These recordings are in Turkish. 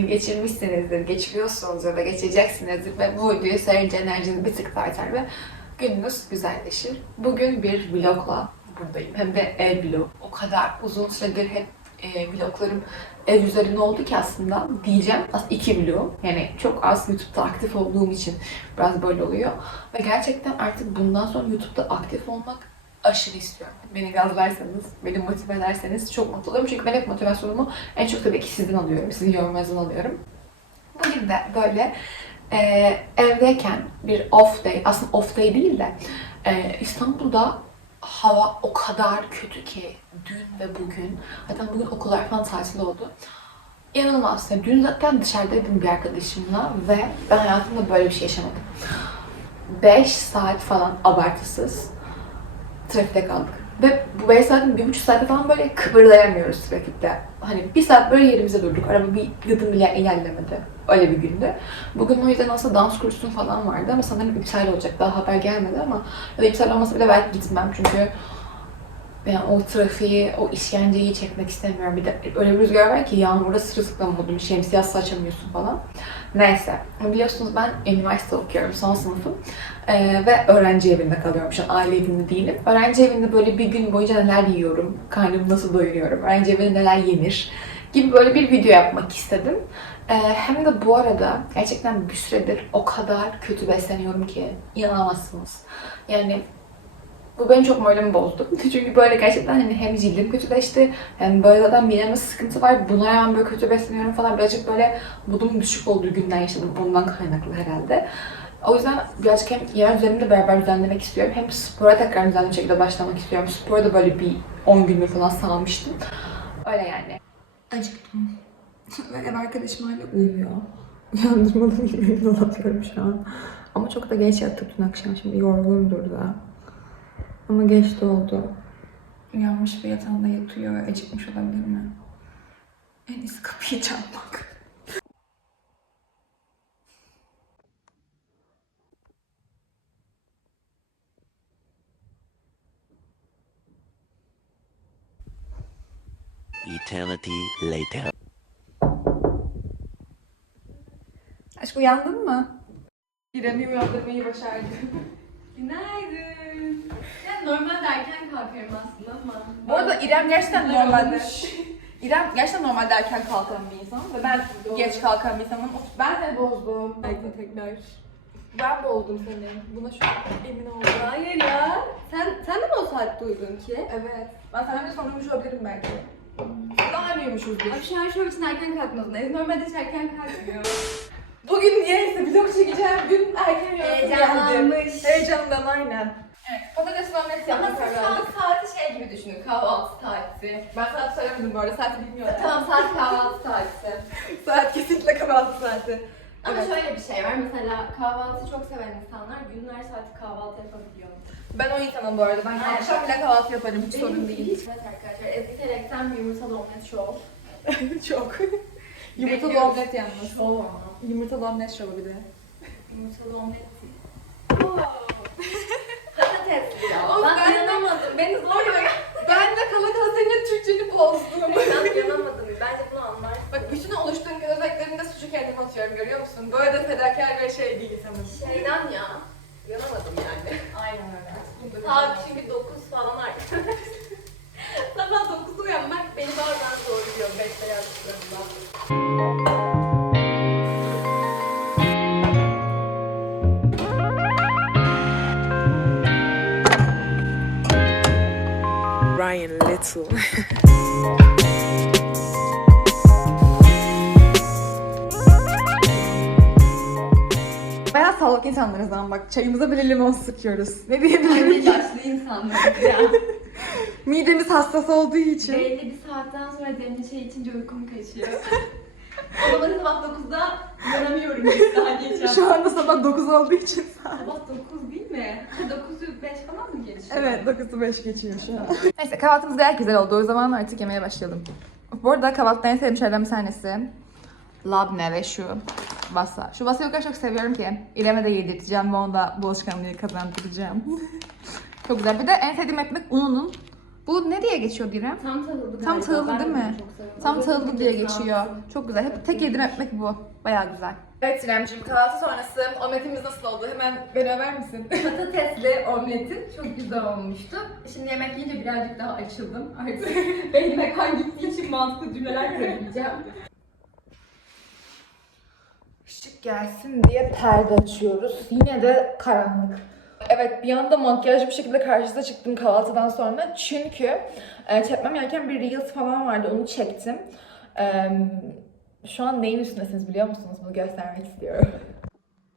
gün geçirmişsinizdir, geçiriyorsunuz ya da geçeceksinizdir ve bu videoyu seyredince enerjiniz bir tık artar ve gününüz güzelleşir. Bugün bir vlogla buradayım. Hem de ev vlog. O kadar uzun süredir hep e, vloglarım ev üzerine oldu ki aslında diyeceğim. Aslında iki vlog. Yani çok az YouTube'da aktif olduğum için biraz böyle oluyor. Ve gerçekten artık bundan sonra YouTube'da aktif olmak aşırı istiyorum. Beni gazlarsanız, beni motive ederseniz çok mutlu olurum. Çünkü ben hep motivasyonumu en çok tabii ki sizden alıyorum. Sizin yorumlarınızdan alıyorum. Bugün de böyle e, evdeyken bir off day, aslında off day değil de e, İstanbul'da hava o kadar kötü ki dün ve bugün. Zaten bugün okullar falan tatil oldu. İnanılmaz. Yani dün zaten dışarıdaydım bir arkadaşımla ve ben hayatımda böyle bir şey yaşamadım. 5 saat falan abartısız trafikte kaldık. Ve bu 5 saatin bir buçuk saate falan böyle kıpırdayamıyoruz trafikte. Hani bir saat böyle yerimize durduk. Araba bir gıdım bile ilerlemedi. Öyle bir gündü. Bugün o yüzden aslında dans kursun falan vardı ama sanırım iptal olacak. Daha haber gelmedi ama ya da iptal olmasa bile belki gitmem çünkü yani o trafiği, o işkenceyi çekmek istemiyorum. Bir de öyle bir rüzgar var ki yağmurda sırılsıklam oldum. Şemsiye asla açamıyorsun falan. Neyse. Biliyorsunuz ben üniversite okuyorum. Son sınıfım. Ee, ve öğrenci evinde kalıyorum. Şu an aile evinde değilim. Öğrenci evinde böyle bir gün boyunca neler yiyorum, karnımı nasıl doyuruyorum, öğrenci evinde neler yenir gibi böyle bir video yapmak istedim. Ee, hem de bu arada gerçekten bir süredir o kadar kötü besleniyorum ki inanamazsınız. Yani bu benim çok moralimi bozdu. Çünkü böyle gerçekten hani hem cildim kötüleşti hem böyle zaten midemde sıkıntı var. Buna rağmen böyle kötü besleniyorum falan. Birazcık böyle modum düşük olduğu günler yaşadım. Ondan kaynaklı herhalde. O yüzden birazcık hem yemek düzenimi de beraber düzenlemek istiyorum. Hem spora tekrar düzenli şekilde başlamak istiyorum. Spora da böyle bir 10 günlük falan salmıştım. Öyle yani. Acıktım. Ve ev arkadaşım hala uyuyor. Uyandırmadım gibi emin olamıyorum şu an. Ama çok da geç yattık dün akşam. Şimdi yorgundur da. Ama geç de oldu. Uyanmış ve yatağında yatıyor ve acıkmış olabilir mi? En iyisi kapıyı çalmak. Eternity later. Aşk uyandın mı? İrem'i uyandırmayı başardı. Günaydın. Ben normalde erken kalkıyorum aslında ama. Bu arada İrem gerçekten normalde... İrem gerçekten normalde erken kalkan bir insan ve ben geç kalkan bir insanım. Ben seni bozdum. Belki tekrar. Ben bozdum seni. Buna şu an emin oldum. Hayır ya. Sen sen de mi o saatte uyudun ki? Evet. Ben senden bir sonra uyumuş olabilirim belki. Daha iyi uyumuşuz biz. Abi şu an şov için erken kalkmadın. Normalde hiç erken kalkmıyor. Bugün niyeyse vlog çekeceğim gün erken uyandım geldi. Heyecanlanmış. Heyecandan aynen. Evet, patates omlet Ama yapmak siz şu an saati şey gibi düşünün. Kahvaltı saati. Ben saat söylemedim bu arada, saati bilmiyorum. Tamam saat kahvaltı saati. Saat kesinlikle kahvaltı saati. Ama Evet. şöyle bir şey var. Mesela kahvaltı çok seven insanlar günün her saati kahvaltı yapabiliyor. Ben o insanım bu arada. Ben Aynen. akşam bile kahvaltı yaparım, hiç sorun değil. Hiç evet arkadaşlar. Ezgi Telek'ten bir yumurtalı omlet show. Çok. Yumurtalı Bekliyoruz. omlet yalnız. Show ama. Yumurtalı omlet şovu bir de. Yumurtalı omlet. Patates ya. Oğlum ben ben- inanamadım. Beni zorla Ben de kala kala senin Türkçeni bozdum. Ben inanamadım. Bence bunu anlarsın. Bak bütün oluştuğun özelliklerinde suçu kendime atıyorum görüyor musun? Böyle de fedakar ve şey değil sanırım. Şeyden ya. Sağlıklı insanlarızdan bak. Çayımıza bile limon sıkıyoruz. Ne diyebilirim Bence yaşlı insanlar ya. Midemiz hassas olduğu için. Belli bir saatten sonra demli çay içince uykum kaçıyor. Ama ben sabah 9'da uyanamıyorum bir saniye içerisinde. Şu anda sabah 9 olduğu için. Sabah 9 değil mi? 9'u 5 falan mı geçiyor? Evet 9'u 5 geçiyor şu an. Neyse kahvaltımız gayet güzel oldu. O zaman artık yemeğe başlayalım. Bu arada kahvaltıda en sevdiğim şeylerden bir tanesi labne ve şu basa. Şu basayı o kadar çok seviyorum ki. İrem'e de yedirteceğim ve ona da bu alışkanlığı kazandıracağım. çok güzel. Bir de en sevdiğim ekmek ununun Bu ne diye geçiyor İrem? Tam tahıllı Tam tahıllı değil de mi? Tam tahıllı diye geçiyor. Çok güzel. Hep tek yediğim ekmek bu. Bayağı güzel. Evet İremciğim kahvaltı sonrası omletimiz nasıl oldu? Hemen beni över misin? Patatesli omletim çok güzel olmuştu. Şimdi yemek yiyince birazcık daha açıldım. Artık beynime kan gittiği için mantıklı cümleler kurabileceğim. Işık gelsin diye perde açıyoruz. Yine de karanlık. Evet bir anda makyajlı bir şekilde karşınıza çıktım kahvaltıdan sonra. Çünkü e, çekmem gereken bir Reels falan vardı onu çektim. E, şu an neyin üstündesiniz biliyor musunuz? Bunu göstermek istiyorum.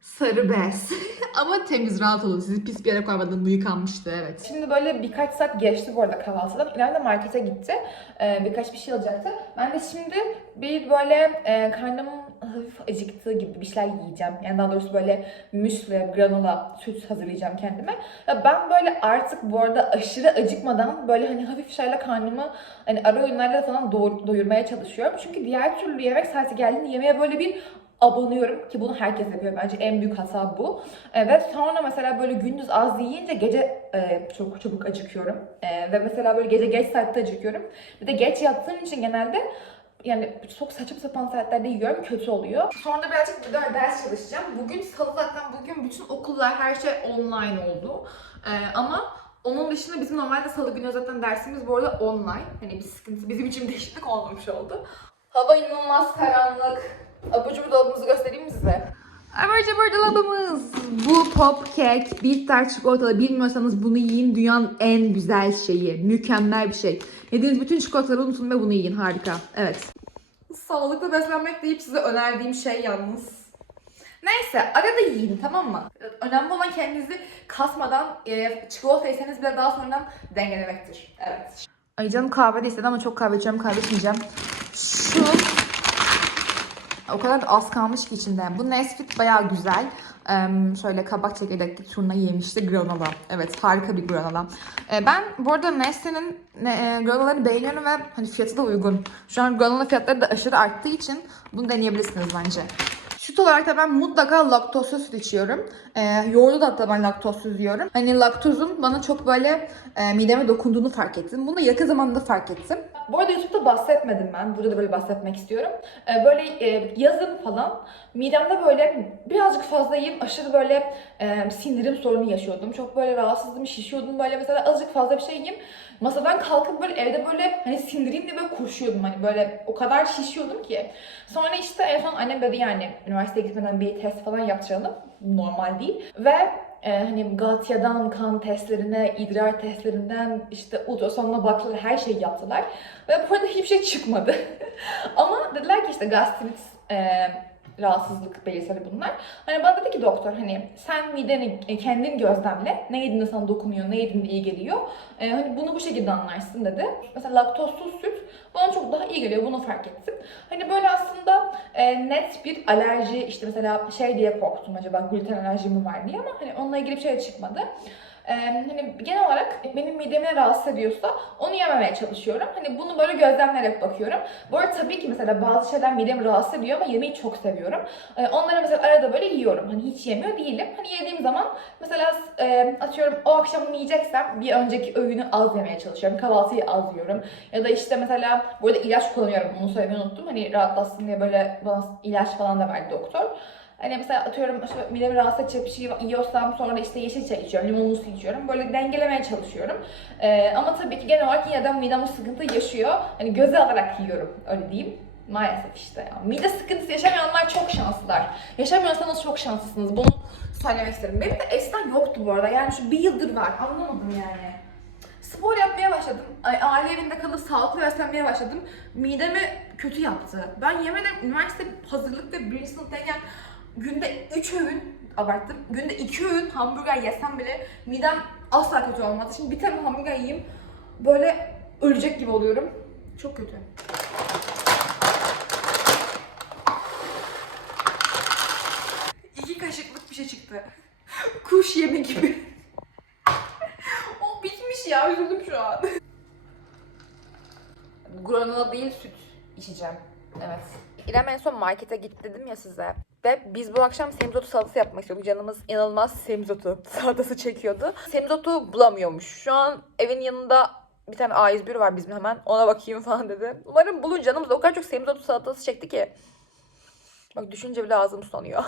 Sarı bez. Ama temiz rahat olun. Sizi pis bir yere koymadım. Bu yıkanmıştı evet. Şimdi böyle birkaç saat geçti bu arada kahvaltıdan. De markete gitti. Ee, birkaç bir şey alacaktı. Ben de şimdi bir böyle e, karnım hafif acıktığı gibi bir şeyler yiyeceğim. Yani daha doğrusu böyle müsli, granola, süt hazırlayacağım kendime. Ya ben böyle artık bu arada aşırı acıkmadan böyle hani hafif şeylerle karnımı hani ara öğünlerle falan doy- doyurmaya çalışıyorum. Çünkü diğer türlü yemek saati geldiğinde yemeğe böyle bir abanıyorum ki bunu herkes yapıyor. Bence en büyük hata bu. E, ve sonra mesela böyle gündüz az yiyince gece e, çok çabuk acıkıyorum. E, ve mesela böyle gece geç saatte acıkıyorum. Bir de geç yattığım için genelde yani çok saçma sapan saatlerde yiyorum kötü oluyor. Sonra da birazcık bir daha ders çalışacağım. Bugün salı zaten bugün bütün okullar her şey online oldu. E, ama onun dışında bizim normalde salı günü zaten dersimiz bu arada online. Hani bir sıkıntı bizim için değişiklik olmamış oldu. Hava inanılmaz karanlık. Abur cubur dolabımızı göstereyim mi size? Abur cubur dolabımız. Bu pop cake, bitter çikolatalı. Bilmiyorsanız bunu yiyin. Dünyanın en güzel şeyi. Mükemmel bir şey. Yediğiniz bütün çikolataları unutun ve bunu yiyin. Harika. Evet. Sağlıklı beslenmek deyip size önerdiğim şey yalnız. Neyse arada yiyin tamam mı? Önemli olan kendinizi kasmadan e, çikolata yeseniz bile daha sonradan dengelemektir. Evet. Ay canım kahve de istedi ama çok kahve içiyorum kahve içmeyeceğim. Şu o kadar da az kalmış ki içinde. Bu Nesquik bayağı güzel. Ee, şöyle kabak çekirdekli turna yemişti granola. Evet harika bir granola. Ee, ben bu arada Nestle'nin ne, e, granolalarını beğeniyorum ve hani fiyatı da uygun. Şu an granola fiyatları da aşırı arttığı için bunu deneyebilirsiniz bence. Süt olarak da ben mutlaka laktozsuz süt içiyorum. Ee, yoğurdu da hatta ben laktozsuz yiyorum. Hani laktozun bana çok böyle e, mideme dokunduğunu fark ettim. Bunu yakın zamanda fark ettim. Bu arada YouTube'da bahsetmedim ben. Burada da böyle bahsetmek istiyorum. Ee, böyle e, yazın falan midemde böyle birazcık fazla yiyeyim aşırı böyle e, sindirim sorunu yaşıyordum. Çok böyle rahatsızdım, şişiyordum. Böyle mesela azıcık fazla bir şey yiyeyim. Masadan kalkıp böyle evde böyle hani sindireyim diye böyle koşuyordum. Hani böyle o kadar şişiyordum ki. Sonra işte en son annem dedi yani üniversiteye gitmeden bir test falan yaptıralım. Normal değil. Ve e, hani Gatya'dan kan testlerine, idrar testlerinden işte ultrasonuna baktılar, her şeyi yaptılar. Ve bu arada hiçbir şey çıkmadı. Ama dediler ki işte gastrit e, rahatsızlık belirtileri bunlar. Hani bana dedi ki doktor hani sen mideni e, kendin gözlemle. Ne yediğinde sana dokunuyor, ne yediğinde iyi geliyor. E, hani bunu bu şekilde anlarsın dedi. Mesela laktozsuz süt bana çok daha iyi geliyor. Bunu fark ettim. Hani böyle aslında e, net bir alerji işte mesela şey diye korktum acaba gluten alerji mi var diye ama hani onunla ilgili bir şey çıkmadı. Ee, hani genel olarak benim midemi rahatsız ediyorsa onu yememeye çalışıyorum. Hani bunu böyle gözlemleyerek bakıyorum. Bu arada tabii ki mesela bazı şeyler midemi rahatsız ediyor ama yemeği çok seviyorum. Ee, onları mesela arada böyle yiyorum. Hani hiç yemiyor değilim. Hani yediğim zaman mesela e, atıyorum o akşam bunu yiyeceksem bir önceki öğünü az yemeye çalışıyorum. Kahvaltıyı az yiyorum. Ya da işte mesela bu arada ilaç kullanıyorum. Onu söylemeyi unuttum. Hani rahatlasın diye böyle bana ilaç falan da verdi doktor. Hani mesela atıyorum işte midemi rahatsız edecek bir şey yiyorsam sonra işte yeşil çay içiyorum, limonlu su içiyorum. Böyle dengelemeye çalışıyorum. Ee, ama tabii ki genel olarak yine de midem o sıkıntı yaşıyor. Hani göze alarak yiyorum öyle diyeyim. Maalesef işte ya. Mide sıkıntısı yaşamayanlar çok şanslılar. Yaşamıyorsanız çok şanslısınız. Bunu söylemek isterim. Benim de eskiden yoktu bu arada. Yani şu bir yıldır var. Anlamadım yani. Spor yapmaya başladım. Aile evinde kalıp sağlıklı beslenmeye başladım. Midemi kötü yaptı. Ben yemedim üniversite hazırlık ve birinci sınıftayken günde 3 öğün abarttım. Günde 2 öğün hamburger yesem bile midem asla kötü olmadı. Şimdi bir tane hamburger yiyeyim böyle ölecek gibi oluyorum. Çok kötü. İki kaşıklık bir şey çıktı. Kuş yemi gibi. o bitmiş ya üzüldüm şu an. Granola değil süt içeceğim. Evet. İrem en son markete gitti dedim ya size. Ve biz bu akşam semizotu salatası yapmak istiyorduk. Canımız inanılmaz semizotu salatası çekiyordu. Semizotu bulamıyormuş. Şu an evin yanında bir tane A101 var bizim hemen. Ona bakayım falan dedi. Umarım bulun canımız o kadar çok semizotu salatası çekti ki. Bak düşünce bile ağzım sulanıyor.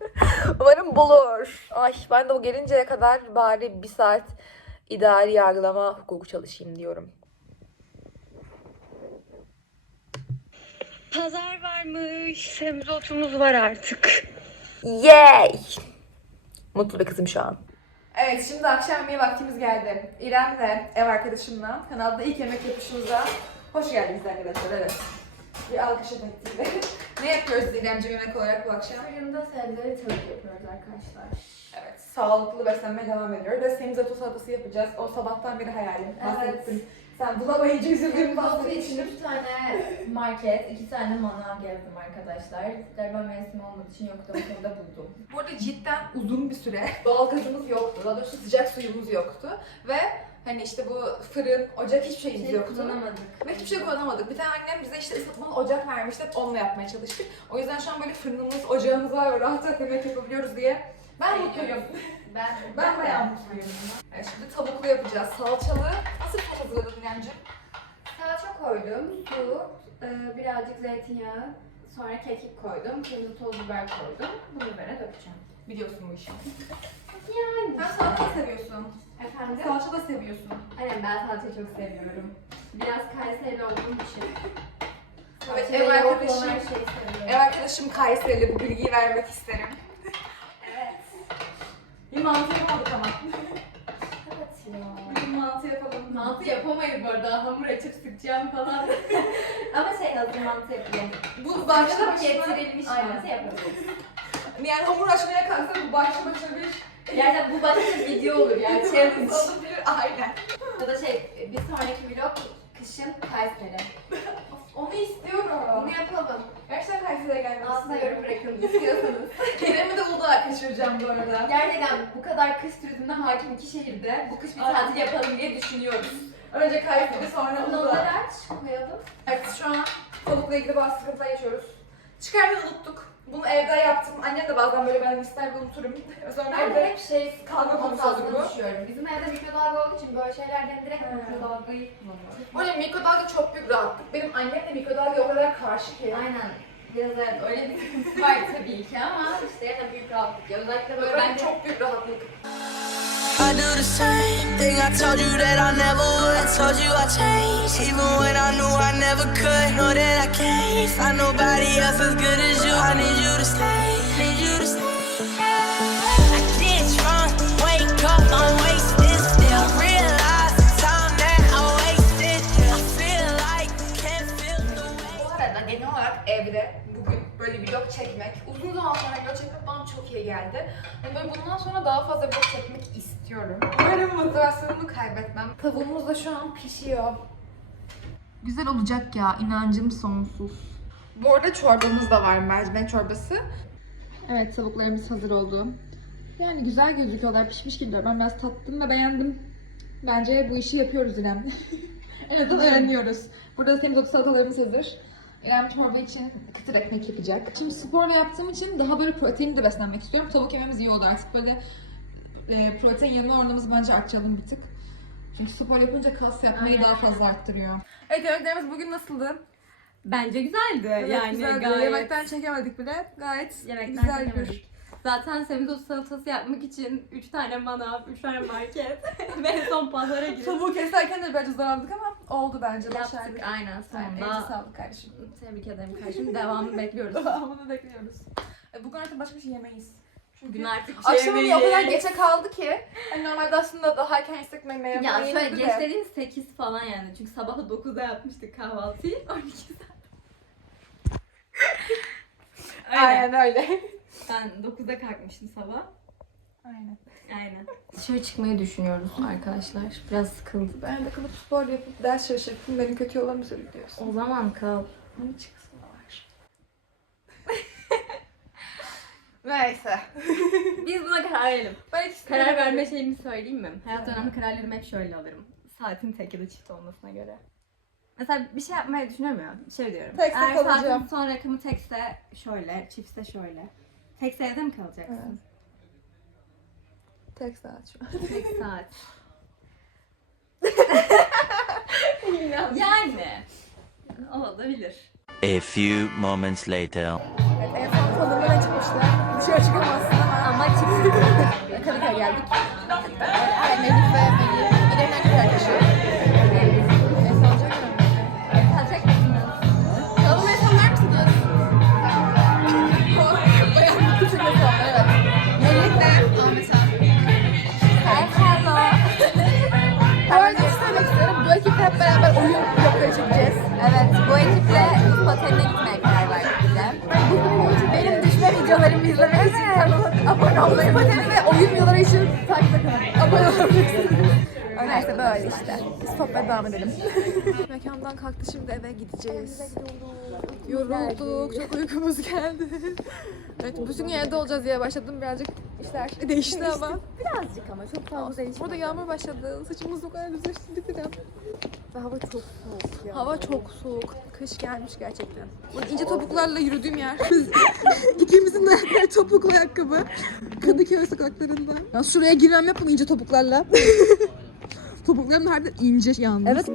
Umarım bulur. Ay ben de o gelinceye kadar bari bir saat idari yargılama hukuku çalışayım diyorum. Pazar varmış. Semizotumuz var artık. Yay! Mutlu bir kızım şu an. Evet şimdi akşam yemeği vaktimiz geldi. İrem ve ev arkadaşımla kanalda ilk yemek yapışımıza hoş geldiniz arkadaşlar. Evet. Bir alkış efektiyle. ne yapıyoruz İremciğim yemek olarak bu akşam? Fırında sebzeli tavuk yapıyoruz arkadaşlar. Evet, sağlıklı beslenmeye devam ediyoruz. Ve semizotu salatası yapacağız. O sabahtan beri hayalim. Bahsettim. Sen bulamayınca üzüldüğüm Kahvaltı bahsettim. için üç tane market, iki tane manav gezdim arkadaşlar. Galiba mevsim olmadığı için yoktu. Okulda buldum. Bu arada cidden uzun bir süre doğal gazımız yoktu. Daha doğrusu sıcak suyumuz yoktu. Ve hani işte bu fırın, ocak hiçbir şeyimiz Şey yoktu. kullanamadık. Ve hiçbir şey kullanamadık. Bir tane annem bize işte ısıtmalı ocak vermişti. Hep onunla yapmaya çalıştık. O yüzden şu an böyle fırınımız, ocağımız var rahat rahat yemek yapabiliyoruz diye. Ben mutluyum. Ben, Ben bayağı mutluyum. Evet, şimdi tavuklu yapacağız. Salçalı. Nasıl bir hazırladın İremciğim? Salça koydum, su, e, birazcık zeytinyağı, sonra kekik koydum, kırmızı toz biber koydum. Bunu bibere dökeceğim. Biliyorsun bu işi. Yani Sen salça da seviyorsun. Efendim? Salça da seviyorsun. Aynen ben salçayı çok seviyorum. Biraz Kayseri'li olduğum için. Evet, ev arkadaşım- seviyorum. Ev arkadaşım Kayseri'li bu bilgiyi vermek isterim. Evet. Bir mantı yapamadık ama. Evet ya. Bir mantı yapalım. Mantı yapamayız bu arada. Hamur açıp sıkacağım falan. Ama şey hazır mantı yapayım. Bu mı? getirilmiş mantı yapabiliriz. Yani hamur açmaya kalksa bu başlı başına bir Gerçekten bu başka bir video olur yani. Challenge. olabilir. Aynen. Ya da şey bir sonraki vlog kışın Kayseri. Onu istiyorum. Bunu yapalım. Gerçekten Kayseri'ye gelmek Altına yorum istiyorum. bırakın istiyorsanız. Kerem'i de Uludağ'a kaçıracağım bu arada. Gerçekten bu kadar kış turizmine hakim iki şehirde bu kış bir tatil yapalım diye düşünüyoruz. Önce Kayseri sonra Onları Uludağ. aç koyalım. Evet şu an tavukla ilgili bazı sıkıntılar yaşıyoruz. Çıkarmayı unuttuk. Bunu evde yaptım. Annem de bazen böyle ben ister ve unuturum. Sonra Ben de evde hep şey kalma konusu oldu hatasına bu. düşüyorum. Bizim evde mikrodalga olduğu için böyle şeylerden direkt mikrodalgayı kullanıyorum. Böyle mikrodalga çok büyük rahatlık. Benim annem de mikrodalga o kadar karşı ki. Aynen. Biraz evet öyle bir sıkıntı var tabii ki ama işte yine büyük rahatlık. Ya özellikle böyle ben de çok büyük rahatlık. I do the same thing I told you that I never would. Told you I changed, even when I knew I never could. Know that I can't find nobody else as good as you. I need evde bugün böyle vlog çekmek, uzun zaman sonra vlog bana çok iyi geldi. Yani böyle bundan sonra daha fazla vlog çekmek istiyorum. Umarım motivasyonumu kaybetmem. Tavuğumuz da şu an pişiyor. Güzel olacak ya, inancım sonsuz. Bu arada çorbamız da var, mercimek çorbası. Evet, tavuklarımız hazır oldu. Yani güzel gözüküyorlar, pişmiş gibi. Ben biraz tattım ve beğendim. Bence bu işi yapıyoruz İrem. en azından öğreniyoruz. Burada semizotu salatalarımız hazır. İrem çorba için kıtır ekmek yapacak. Şimdi sporla yaptığım için daha böyle proteinli de beslenmek istiyorum. Tavuk yememiz iyi oldu artık. Böyle e, protein yeme oranımızı bence arttıralım bir tık. Çünkü spor yapınca kas yapmayı Aynen. daha fazla arttırıyor. Evet yemeklerimiz bugün nasıldı? Bence güzeldi. Evet, yani güzeldi. gayet. Yemekten çekemedik bile. Gayet Yemekten güzel bir... Zaten semizotu salatası yapmak için 3 tane manav, 3 tane market ve en son pazara gidip Tavuğu keserken de biraz zorlandık ama oldu bence. yaptık. Başardık. Aynen sonunda. elinize sağlık kardeşim. Tebrik ederim kardeşim. Devamını bekliyoruz. Devamını bekliyoruz. E, Bugün artık başka bir şey yemeyiz. Çünkü Bugün artık şey Akşam yemeği o kadar yemeyiz. geçe kaldı ki. Hani normalde aslında daha erken istek yemeği Ya şöyle geç de. dediğim 8 falan yani. Çünkü sabahı 9'da yapmıştık kahvaltıyı. 12 saat. Aynen öyle. Ben 9'da kalkmıştım sabah. Aynen. Aynen. Dışarı çıkmayı düşünüyoruz arkadaşlar. Biraz sıkıldım. Ben de kalıp spor yapıp ders çalışırım. Benim kötü yollarımı söylüyorsun. O zaman kal. Hani çıksınlar. Neyse. Biz buna karar verelim. Ben Karar verme şeyimi söyleyeyim mi? Söyle. önemli kararlarımı hep şöyle alırım. Saatin tek ya da çift olmasına göre. Mesela bir şey yapmayı düşünüyorum ya. Şey diyorum. Tekse Eğer kalacağım. saatin son rakamı tekse şöyle, çiftse şöyle. Tekse evde mi kalacaksın? Evet. Tek saat şu an. Tek saat. Yani. Olabilir. A few moments later. En son salondan çıkmışlar. Dışarı çıkamazsın ama. Ama çıktık. Kadıköy'e geldik. Ay Melih ve buz patenine gitmeye karar verdik bize. Benim düşme videolarımı izlemek için kanala abone olmayı ve oyun videoları için kalın. Abone olmayı Neyse böyle işte. Biz sohbet devam edelim. Mekandan kalktı şimdi eve gideceğiz. Yorulduk. Çok uykumuz geldi. Evet, bütün evde olacağız diye başladım. Birazcık işler değişti ama. Birazcık ama çok fazla değişmedi. Burada yağmur başladı. Saçımız o kadar düzleştirdik falan. Ve hava çok soğuk ya. Hava çok soğuk. Kış gelmiş gerçekten. Bu ince topuklarla yürüdüğüm yer. İkimizin de ayakları topuklu ayakkabı. Kadıköy sokaklarında. Ya şuraya girmem mu ince topuklarla? Topuklarım harbiden ince yalnız. Evet.